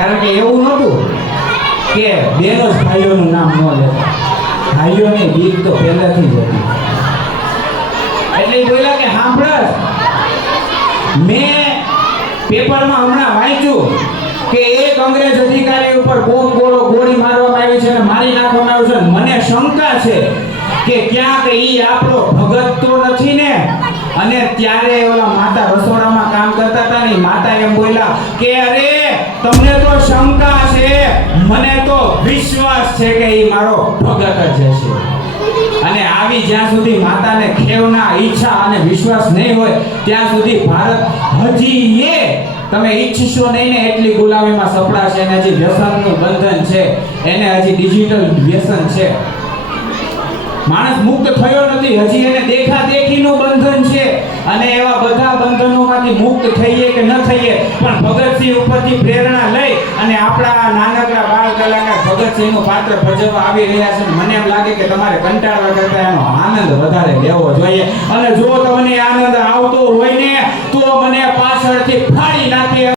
કારણ કે એવું નહોતું કે બેનો જ ભાઈઓનું નામ ન લેતા, ભાઈઓની બીક તો પહેલાથી જ હતી. એટલે બોલ્યા કે સાંભળ, મેં પેપરમાં હમણાં વાંચ્યું કે એક અંગ્રેજ અધિકારી ઉપર ગોળી મારવામાં આવી છે અને મારી નાખવામાં આવ્યું છે. મને શંકા છે કે ક્યાંક ઈ આપણો ભગત તો નથી ને. અને ત્યારે ઓલા માતા રસોડામાં કામ કરતા હતા ને, માતા એમ બોલ્યા કે અરે તમને તો શંકા છે, મને તો વિશ્વાસ છે કે ઈ મારો ભગત જ હશે. અને આવી જ્યાં સુધી માતાને ખેવના ઈચ્છા અને વિશ્વાસ નહીં હોય ત્યાં સુધી ભારત હજી એ તમે ઈચ્છશો નહીં ને એટલી ગુલામીમાં સપડાશે. અને હજી વ્યસનનું બંધન છે, એને હજી ડિજિટલ વ્યસન છે. માણસ મુક્ત થયો નથી, હજી એને દેખાદેખીનું બંધન છે. અને એવા બધા બંધનોમાંથી મુક્ત થઈએ કે ન થઈએ, પણ ભગતસિંહ ઉપરથી પ્રેરણા લઈ અને આપણા નાનકડા બાળ કલાકાર ભગતસિંહનું પાત્ર ભજવવા આવી રહ્યા છે. મને એમ લાગે કે તમારે કંટાળવા કરતા એનો આનંદ વધારે લેવો જોઈએ. અને જો તમને આનંદ